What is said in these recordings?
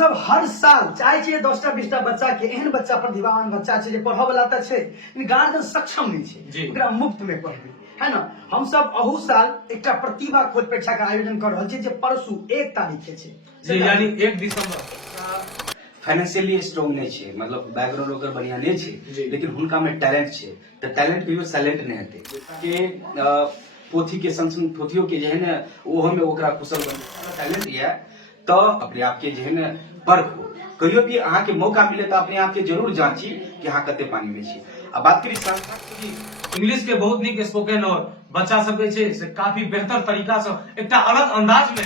सब हर साल चाहे छे 10टा 20टा बच्चा के एहन बच्चा प्रतिभावान बच्चा छे जे पढ़े वाला त छे गार्जियन सक्षम नहीं छे ओकरा मुफ्त में पढ़बे है ना। हम सब अहू साल एकटा प्रतिभा खोज परीक्षा का आयोजन कर रहल छी जे परसू 1 तारीख के छे जी, यानी 1 दिसंबर। फाइनेंशियली स्ट्रांग नहीं छे, मतलब बैकग्राउंड ओकर बढ़िया नहीं छे, लेकिन हुनका में टैलेंट छे। त टैलेंट कहियो साइलेंट नहीं हेते के पोथी के संग पोथियों के जे है ना ओहो में ओकरा कुशल बन टैलेंट ये तो अपने आप के जे है ना परखो, कहियो भी अहाँ के मौका मिले तो अपने आप के जरूर जांची कि अहाँ कते पानी में छी। अब बात करी संस्था की, इंग्लिश के बहुत निक स्पोकन और बच्चा सब के छे से काफी बेहतर तरीका से एकटा अलग अंदाज में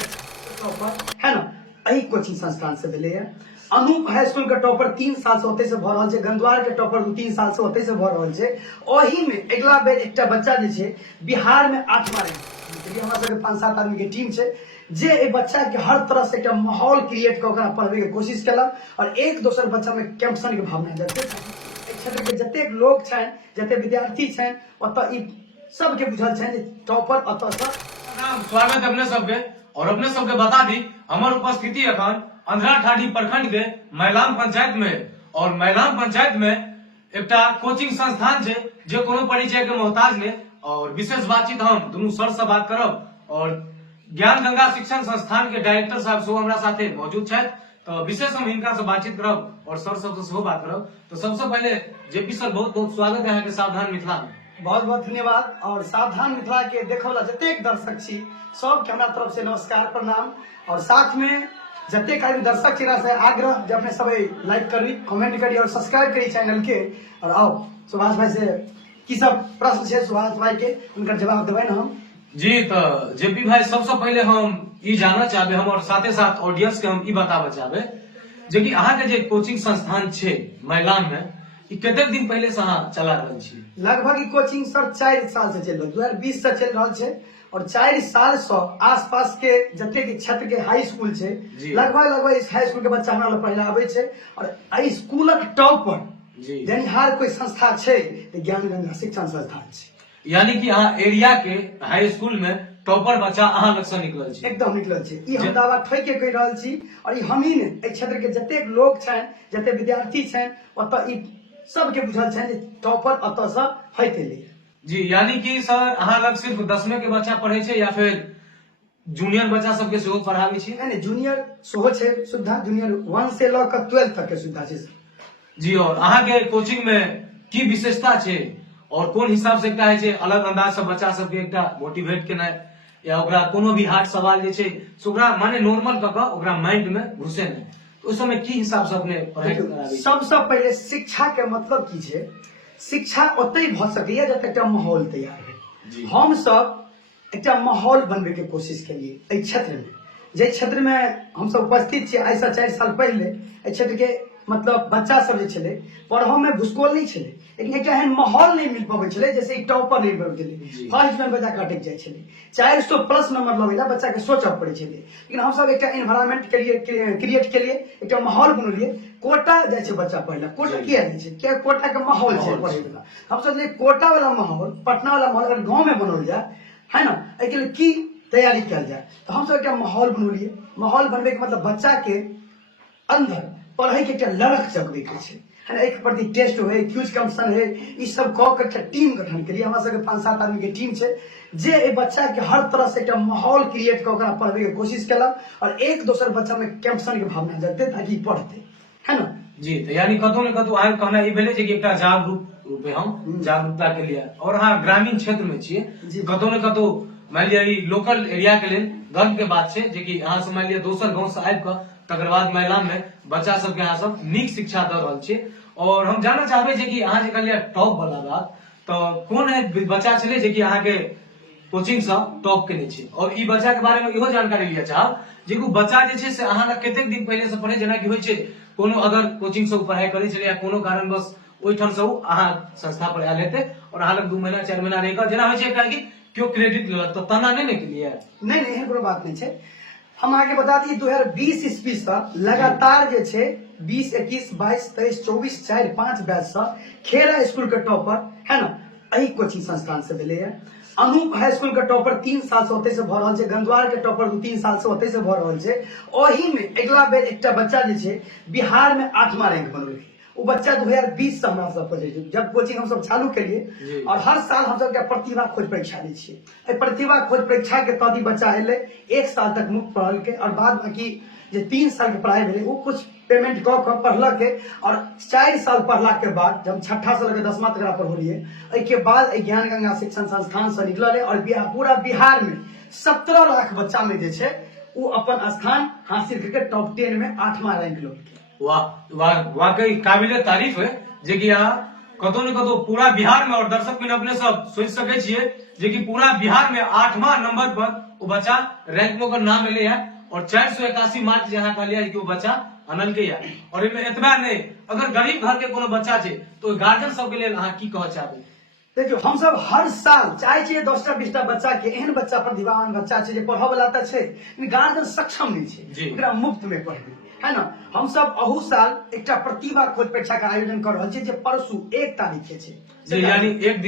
है ना। एही कोचिंग संस्थान से भेले है। अनूप हाई स्कूल के टॉपर 3 साल से होते से भ रहल छे, गंदवार के टॉपर 3 साल से होते से भ रहल छे। ओही में अगला बेर एकटा बच्चा जे छे बिहार में 8वां रैंक, हमरा सबके 5-7 आदमी के टीम छे जे ए बच्चा के हर तरह से एकटा माहौल क्रिएट क ओकरा पढ़बे के कोशिश केला और एक दोसर बच्चा में कैंपसन के भावना जते ए क्षेत्र के जतेक लोग छन जते विद्यार्थी छन ओत ई सब के बुझल छन जे टॉपर अत से स्वागत अपने सबके और अपने सबके बता दी हमर उपस्थिति अखन अंधरा ठाठी प्रखंड के मैलाम पंचायत में और मैलाम पंचायत में एकटा कोचिंग संस्थान छे जे कोनो परिचय के मोहताज ने और विशेष बातचीत हम दोनों सर से बात करब और ज्ञान गंगा शिक्षण संस्थान के डायरेक्टर साहब सो हमरा साथे मौजूद छथि तो विशेष हम हिनका से बातचीत करब और सर सब से बात करब। तो सबसे पहले जेपी सर बहुत बहुत स्वागत है अहाँ के सावधान मिथिला में। बहुत बहुत धन्यवाद। और सावधान मिथिला के देखो वाला जतेक दर्शक छी सबके हमरा तरफ से नमस्कार प्रणाम और साथ में जतेक आदमी दर्शक छी से आग्रह जे अपने सब लाइक करी कमेंट करी और सब्सक्राइब करी चैनल के। और आओ सुभाष भाई से की सब प्रश्न छे सुभाष भाई के उनका जवाब देबै ना हम। जी तो जेपी भाई सबसे पहले हम ई जानना चाहबे हम और साथे साथ ऑडियंस के हम ई बताबे चाहबे जे कि अहाँ के जे कोचिंग संस्थान छे मैलान में ई कतेक दिन पहले से अहाँ चला रहल छी? लगभग ई कोचिंग सर 4 साल से चल रहल 2020 से चल रहल छे और 4 साल से आसपास के जतेक क्षेत्र के हाई स्कूल छे लगभग इस हाई स्कूल के बच्चा हमरा लग पढ़े आबै छे और एई स्कूलक टॉपर यानी हर कोई संस्था छे ज्ञान गंगा शिक्षण संस्थान छे। यानी कि अहाँ एरिया के हाई स्कूल में टॉपर बच्चा अहाँ लग से निकलल छी? एकदम निकलल छी। ई हम दावा ठोक के कहि रहल छी और ई हमही ने एई क्षेत्र के जतेक लोग छन जते विद्यार्थी छन ओत ई सब के बुझल छन जे टॉपर अत से होइते ले। जी, यानी कि सर अहाँ लग सिर्फ 10वीं के बच्चा पढ़े छे या फिर जूनियर बच्चा सबके सेहो पढ़ाबे छी? नहीं जूनियर सेहो छे सुविधा, जूनियर 1 से ल क 12 तक के सुविधा छे। जी, और अहाँ के कोचिंग में की विशेषता छे और कोन हिसाब से एकटा है छे अलग अंदाज से बच्चा सबके एकटा मोटिवेट केना या ओकरा कोनो भी हार्ड सवाल जे छे से ओकरा माने नॉर्मल क क ओकरा माइंड में घुसे नै उस समय की हिसाब से अपने पढ़ाई कराबे? सबसे पहले शिक्षा के मतलब की छे? शिक्षा ओतई भ सकैया जब एकटा माहौल तैयार है। हम सब एकटा माहौल बनबे के कोशिश केलिए एई क्षेत्र में, जे क्षेत्र में हम सब उपस्थित छी आइ से 4 साल पहले एई क्षेत्र के मतलब बच्चा सब जे छले पढ़ो में भूसकोल नहीं छले लेकिन एकटा एहन माहौल नहीं मिल पाबै छले जैसे एक टॉपर नहीं बन छले। फर्स्ट में बच्चा कटक जाय छले 400 प्लस नंबर लबैला बच्चा के सोचऽ पड़े छले लेकिन हम सब एकटा एनवायरनमेंट क्रिएट केलिए एकटा माहौल बनौलिए। कोटा जाय छे बच्चा पढ़ला, कोटा किया जाय छे क्या कोटा के माहौल छे पढ़े वाला। हम सोचलिए कोटा वाला माहौल पटना वाला माहौल अगर गांव में बनौल जाए है ना एहि के लिए की तैयारी कल जाए तो हम सब एकटा माहौल बनौलिए। माहौल बनबे के मतलब बच्चा के अंदर पढ़ाई के एकटा लड़क जगबे के छे है ना। एक प्रति टेस्ट होय क्यूज कम्पशन है ई सब क के एकटा टीम गठन करिए। हमरा सबके 5-7 आदमी के टीम छे जे ए बच्चा के हर तरह से एकटा माहौल क्रिएट क ओकरा पढ़बे के कोशिश केला और एक दोसर बच्चा में कैंपसन के भावना जगते ताकि पढ़ते है ना। जी, तो यानी कतौ न कतौ अहाँ कहना ई भेले जे कि एकटा जागरूक रूपे हम जागरूकता के लिए और अहाँ ग्रामीण क्षेत्र में छिए कतौ न कतौ मान लिया ई लोकल एरिया के लेल गर्व के बात छे जे कि अहाँ से मान लिया दोसर गांव से आबि क तकर बाद मैलान में बच्चा सबके अहाँ सब नीक शिक्षा द रहल छी। और हम जानना चाहबे जे कि अहाँ जे कहलिए टॉप वाला बात तो कोन है बच्चा छले जे कि अहाँ के कोचिंग से टॉप केने छी और ई बच्चा के बारे में इहो जानकारी लिया चाहब जे को बच्चा जे छे से अहाँ लग कतेक दिन पहले से पढ़े जेना कि होय छे कोनो अगर कोचिंग से पढ़ाई करे छले या कोनो कारणवश ओइ ठाम से अहाँ संस्था पर आयल हेते और अहाँ लग 2 महीना 4 महीना रहि क जेना होय छे एकटा कि क्यों क्रेडिट लेलक तो तना नहीं के लिए नहीं एहन कोनो बात नहीं छे। हम आगे बता दी 2020 ईस्वी से लगातार जे छे 20, 21, 22, 23, 24, 4, 5 बैच से खेड़ा स्कूल के टॉपर है ना एही कोचिंग संस्थान से भेले है। अनूप हाई स्कूल के टॉपर 3 साल से होते से भ रहल छै, गंगद्वार के टॉपर 2-3 साल से होते से भ रहल छै। ओही में अगला बेर एकटा बच्चा जे छै बिहार में 8वां रैंक बनलै। वो बच्चा 2020 से हमरा सब पढ़े जब कोचिंग हम सब चालू करिए और हर साल हम सब के प्रतिभा खोज परीक्षा दै छियै। ए प्रतिभा खोज परीक्षा के तहत बच्चा एले 1 साल तक मुफ्त पढ़ल के और बाद बाकी जे 3 साल के पढ़ाई भेलै वो कुछ पेमेंट क के पढ़लक के और 4 साल पढ़ला के बाद जब 6ठा से लेकर 10वां तक पढ़लिए एहि के बाद ज्ञान गंगा शिक्षण संस्थान से निकलल और पूरा बिहार में 17 लाख बच्चा में जे छै वो अपन स्थान हासिल करके टॉप 10 में 8वां रैंक लेलकै। वाकई काबिले तारीफ है जे कि यहाँ कतौ न कतौ पूरा बिहार में और दर्शक भी अपने सब सोच सके छिए जे कि पूरा बिहार में 8वां नंबर पर वो बच्चा रैंक में ओकर नाम एले है और 481 मार्क जहाँ कहलिए कि वो बच्चा आनल के है। और इनमें एतबा नहीं, अगर गरीब घर के कोनो बच्चा छै तो गार्जियन सब के लिए अहाँ की कह चाहबै? देखियो हम सब हर साल चाहे छियै 10टा 20टा बच्चा के एहन बच्चा प्रतिभावान बच्चा छै जे पढ़य वाला त छै, गार्जियन सक्षम नहीं छै ओकरा मुफ्त में पढ़बै, है ना। हम सब अहू साल एकटा प्रतिभा खोज परीक्षा का आयोजन कर रहल छियै जे परसू 1 तारीख के छै, यानी 1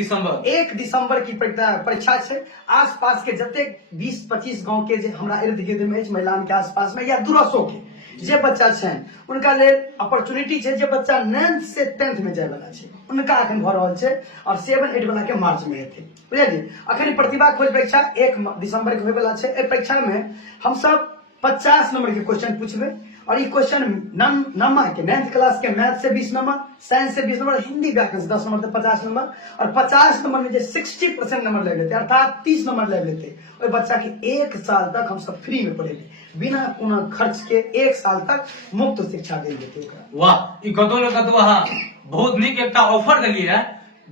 दिसंबर की परीक्षा छै। आसपास के जते 20-25 गांव के जे हमरा इर्द गिर्द में मैदान के आसपास में या दूरसो के जे बच्चा छन उनका लेल अपॉर्चुनिटी छै। जे बच्चा 9th से 10th में जाय वाला छै उनका अखन भ रहल छै और 7-8 वाला के मार्च में हेतै, बुझलिए। अखन प्रतिभा खोज परीक्षा 1 दिसंबर के होय वाला छै। ए परीक्षा में हम सब 50 नंबर के क्वेश्चन पूछबे और ये क्वेश्चन नंबर के 9th क्लास के मैथ से 20 नंबर, साइंस से 20 नंबर, हिंदी व्याकरण से 10 नंबर से 50 नंबर और 50 नंबर में जो 60% नंबर ले लेते अर्थात 30 नंबर ले लेते और बच्चा के 1 साल तक हम सब फ्री में पढ़ेंगे बिना कोनो खर्च के 1 साल तक मुफ्त शिक्षा दे देते। वाह, ई कतौ न कतौ अहाँ बहुत नीक एकटा ऑफर देलिए है।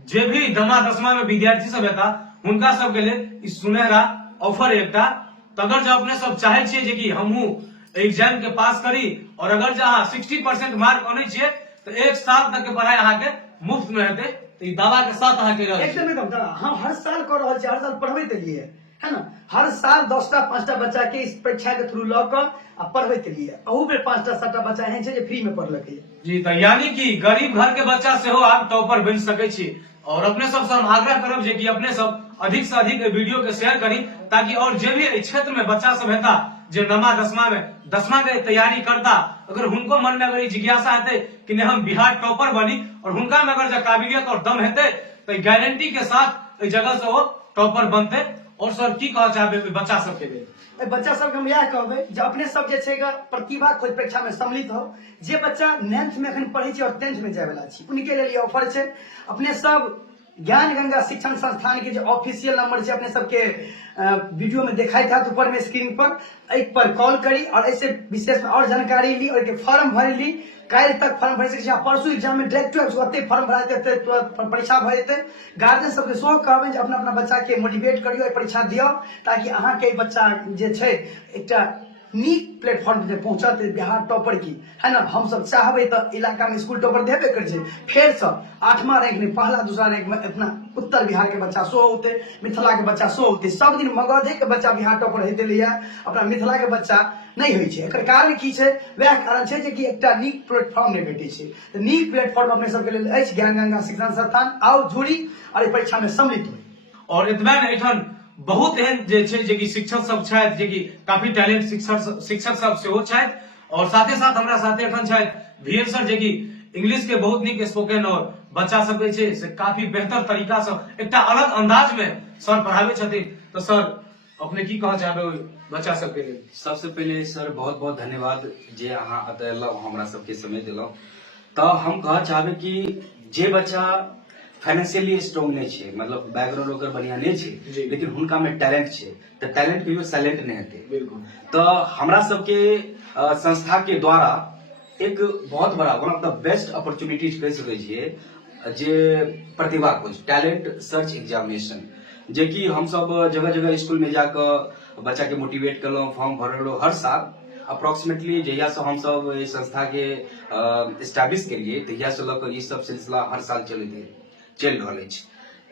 जे भी 9वां-10वां में विद्यार्थी सब हेता हुनका सब के लिए ई सुनहरा ऑफर एकटा। अगर जो अपने सब चाहे छिए जे कि हमहू एग्जाम के पास करी और अगर जहाँ 60% मार्क आने चाहिए तो 1 साल तक के पढ़ाई अहाँ के मुफ्त में हेते, तो ई दावा के साथ अहाँ के एकदम हम हर साल कर रहल छी, हर साल पढ़बे के लिए, है ना। हर साल 10टा 5टा बच्चा के इस परीक्षा के थ्रू ल क आ पढ़बे के लिए अहू में 5टा 7टा बच्चा एहन छै जे फ्री में पढ़लक जी। तो यानी कि गरीब घर के बच्चा से हो आप टॉपर बन सके छी और अपने सब से हम आग्रह करब जे कि अपने सब अधिक से अधिक वीडियो के शेयर करी ताकि और जे भी क्षेत्र में बच्चा सब हेता जो 9वां-10वां में 10वां के तैयारी करता अगर उनको मन में अगर जिज्ञासा हेते कि नहीं हम बिहार टॉपर बनी और उनका में अगर काबिलियत और दम हेते तो गारंटी के साथ जगह से वो टॉपर बनते। और सर की कह चाहबे बच्चा सब के लिए? बच्चा सब हम यह कहबे जे अपने सब जे छै प्रतिभा खोज परीक्षा में सम्मिलित हो। जे बच्चा 9th में अखन पढ़े छै और 10th में जाय वाला छी उनके लिए ऑफर छै। अपने सब ज्ञान गंगा शिक्षण संस्थान के जो ऑफिशियल नंबर है अपने सबके वीडियो में दिखाई था ऊपर में स्क्रीन पर, एक पर कॉल करी और ऐसे विशेष में और जानकारी ली और फॉर्म भर ली। कल तक फॉर्म भर सके परसू एग्जाम में डायरेक्ट फॉर्म भरा देते परीक्षा भर देते। गार्जियन सबके सेहो कहबे अपना अपना बच्चा के मोटिवेट करियो परीक्षा दियो ताकि अहाँ के बच्चा जे छै एकटा नीक प्लेटफॉर्म पे पहुंचत बिहार टॉपर की, है ना। हम सब चाहबे तो इलाका में स्कूल टॉपर देबे कर छै, फिर से 8वां रैंक में पहला दूसरा रैंक में अपना उत्तर बिहार के बच्चा सो होते, मिथिला के बच्चा सो होते। सब दिन मगधे के बच्चा बिहार टॉपर हेते लिया अपना मिथिला के बच्चा नहीं होय छै। एकर कारण की छै? वह कारण छै जे कि एकटा नीक प्लेटफॉर्म नहीं भेटै छै। तो नीक प्लेटफॉर्म अपने सब के लेल अछि ज्ञान गंगा शिक्षण संस्थान। आओ जुड़ी और परीक्षा में सम्मिलित हो। और एतबा नहीं एठन बहुत एहन जे छै जे कि शिक्षक सब छथि जे कि काफी टैलेंट शिक्षक सब सेहो छथि और साथे साथ हमरा साथे एठन छथि वीएल सर जे कि इंग्लिश के बहुत नीक स्पोकन और बच्चा सब के छै से काफी बेहतर तरीका से एकटा अलग अंदाज में सर पढ़ाबे छथिन। तो सर अपने की कह चाहबे बच्चा सब के लिए? सबसे पहले सर बहुत बहुत धन्यवाद जे अहाँ अतः एलहुँ हमरा सबके समय दिलहुँ। तो हम कह चाहबे कि जे बच्चा फाइनेंशियली स्ट्रॉन्ग नहीं छे, मतलब बैकग्राउंड ओकर बढ़िया नहीं छे लेकिन हुनका में टैलेंट छे, तो टैलेंट कहियो साइलेंट नहीं हेते। बिल्कुल। तो हमरा सबके संस्था के द्वारा एक बहुत बड़ा one of the best opportunities कह सके छिए जे प्रतिभा खोज टैलेंट सर्च एग्जामिनेशन जे कि हम सब जगह जगह स्कूल में जाकर बच्चा के मोटिवेट करलो, फॉर्म भरलो हर साल अप्रोक्सीमेटली जहिया से हम सब इस संस्था के एस्टैब्लिश के लिए तहिया से लग ई सब सिलसिला हर साल चल रहा है।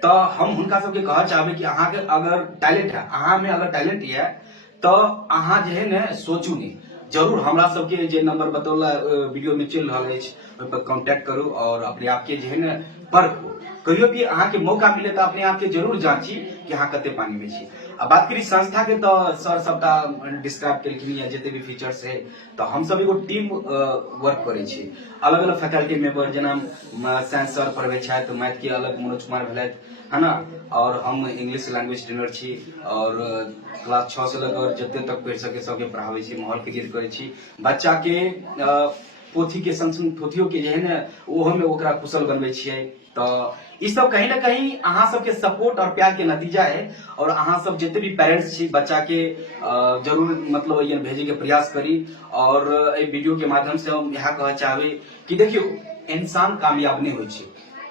तो हम हुनका सबके कह चाहबे कि अहाँ के अगर टैलेंट है, अहाँ में अगर टैलेंट है तो अहाँ जे है ने सोचू नहीं जरूर हमरा सबके जे नंबर बतौला वीडियो में चल रहा है ओइ पर कांटेक्ट करू और अपने आप के जे है ने परखू। कहियो भी अहाँ के मौका मिले तो अपने आप के जरूर जांची कि अहाँ कते पानी में छी। अब बात करी संस्था के तो सर सबटा डिस्क्राइब केलखिन या जते भी फीचर्स है तो हम सब एगो टीम वर्क करे छी। अलग अलग फैकल्टी मेंबर जेना साइंस सर पढ़बै छथि, मैथ के अलग मनोज कुमार भेलथि, है ना, और हम इंग्लिश लैंग्वेज ट्रेनर छी और क्लास 6 से लेकर जते तक पढ़ सके सबके पढ़ाबै छी, माहौल क्रिएट करे छी। बच्चा के पोथी के संग संग पोथियो के जे है ने ओहो में ओकरा कुशल बनबै छियै। तो ई सब कहीं ना कहीं अहाँ सबके सपोर्ट और प्यार के नतीजा है। और अहाँ सब जितने भी पेरेंट्स छी बच्चा के जरूर मतलब ये भेजे के प्रयास करी। और ए वीडियो के माध्यम से हम यहाँ कह चाहबे कि देखियो इंसान कामयाब नहीं होय छै,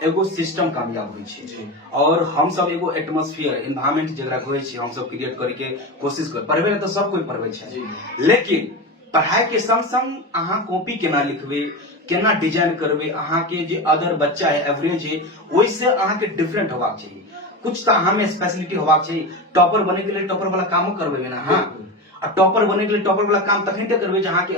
एगो सिस्टम कामयाब होय छै। और हम सब एगो एटमॉस्फेयर एनवायरनमेंट जकरा कहै छी हम सब क्रिएट करे के कोशिश कर। पढ़बे तो सब कोई पढ़बे छै, लेकिन पढ़ाई के संग संग अहाँ कॉपी केना लिखबे, केना डिजाइन करबे, अहाँ के जे अदर बच्चा है एवरेज है ओइसे अहाँ के डिफरेंट होबाक चाहिए। कुछ तो अहाँ में स्पेशलिटी होबाक चाहिए। टॉपर बने के लिए टॉपर वाला काम करबे ना, हाँ, और टॉपर बने के लिए टॉपर वाला काम तखन ते करबे जहाँ के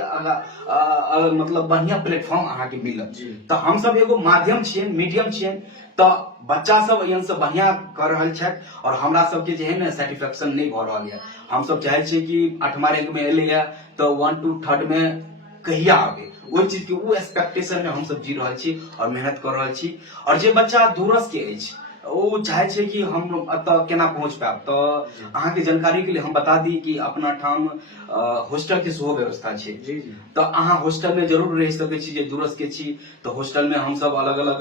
मतलब बढ़िया प्लेटफॉर्म अहाँ के मिलत। तो हम सब एगो माध्यम छियै, मीडियम छियै। तो बच्चा सब एहन से बढ़िया कर रहल छथि और हमरा सब के जे है ना सेटिस्फेक्शन नहीं भ रहल है। हम सब चाहे छियै कि 8वां रैंक में एले है तो 1 to 3rd में कहिया आबे, ओइ चीज के वो एक्सपेक्टेशन में हम सब जी रहल छी और मेहनत कर रहल छी। और जे बच्चा दूरस के अछि ओ चाहे छै कि हम अतः केना पहुंच पाएब, तो अहाँ के जानकारी के लिए हम बता दी कि अपना ठाम हॉस्टल के सेहो व्यवस्था छै। तो अहाँ हॉस्टल में जरूर रह सकै छी जे दूरस के छी। तो हॉस्टल में हम सब अलग अलग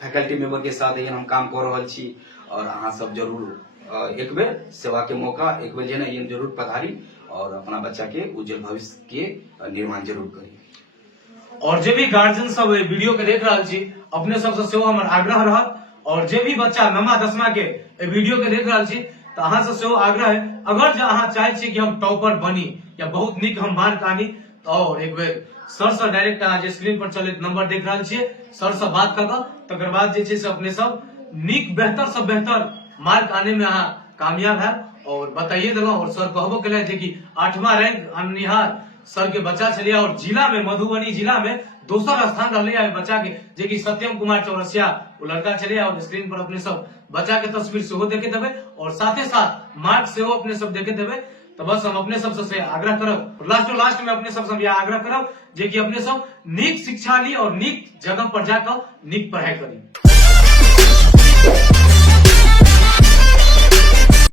फैकल्टी मेंबर के साथ हम काम कर रहल छी। और अहाँ सब जरूर एक बेर सेवा के मौका एक बेर जे ना ये जरूर पधारी और अपना बच्चा के उज्जवल भविष्य के निर्माण जरूर करी। और जे भी गार्जियन सब वीडियो के देख रहल छी अपने सबसे सेहो हमर आग्रह रहत। और जे भी बच्चा 9मा 10मा के वीडियो के देख रहल छी तो अहाँ से सेहो आग्रह है, अगर जे अहाँ चाहे छी कि हम टॉपर बनी या बहुत निक हम मार्क आनी तो और एक बेर सर से डायरेक्ट अहाँ जे स्क्रीन पर चलैत नंबर देख रहल छियै सर से बात कर के तकर बाद जे छै से अपने सब निक बेहतर से बेहतर मार्क आने में अहाँ कामयाब है। और बताइए दिलौं और सर कहबो केले जे कि 8वां रैंक अननिहार सर के बच्चा छलिए और जिला में मधुबनी जिला में दोसर स्थान रहले बच्चा के जे कि सत्यम कुमार चौरसिया वो लड़का छलिए। और स्क्रीन पर अपने सब बच्चा के तस्वीर सेहो देखे देबे और साथे साथ मार्क सेहो अपने सब देखे देबे। तो बस हम अपने सब से आग्रह करब, लास्ट में अपने सब यह आग्रह करब जे कि अपने सब निक शिक्षा ली और निक जगह पर जाकर निक पढ़ाई करी।